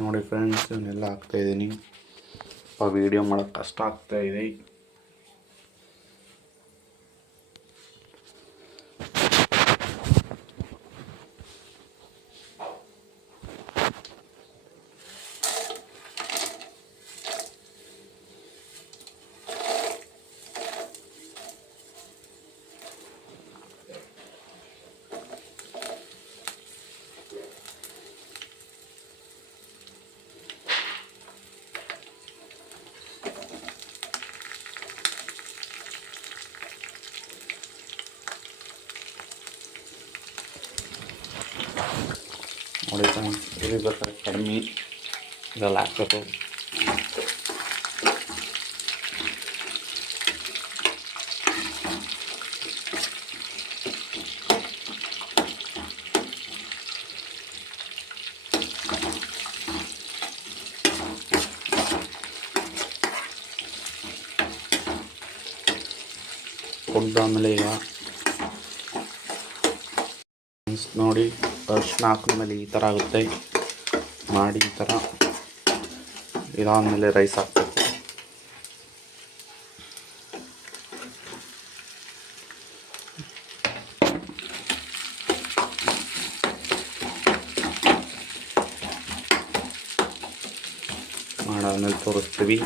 ನೋಡಿ ಫ್ರೆಂಡ್ಸ್, ಇವನ್ನೆಲ್ಲ ಹಾಕ್ತಾಯಿದ್ದೀನಿ. ವೀಡಿಯೋ ಮಾಡೋಕ್ಕೆ ಕಷ್ಟ ಆಗ್ತಾಯಿದೆ. ನೋಡಿ ಫ್ರೆಂಡ್ಸ್, ಬೇಕಾದ್ರೆ ಕಡಿಮೆ ಇದೆಲ್ಲ ಹಾಕ್ಬೇಕು. ಆಮೇಲೆ ಈಗ ನೋಡಿ, ಅರ್ಶಿನ ಹಾಕಿದ್ಮೇಲೆ ಈ ಥರ ಆಗುತ್ತೆ. ಮಾಡಿ ಈ ಥರ ಇದಾದಮೇಲೆ ರೈಸ್ ಹಾಕ್ಬೇಕು. ಮಾಡಾದ್ಮೇಲೆ ತೋರಿಸ್ತೀವಿ.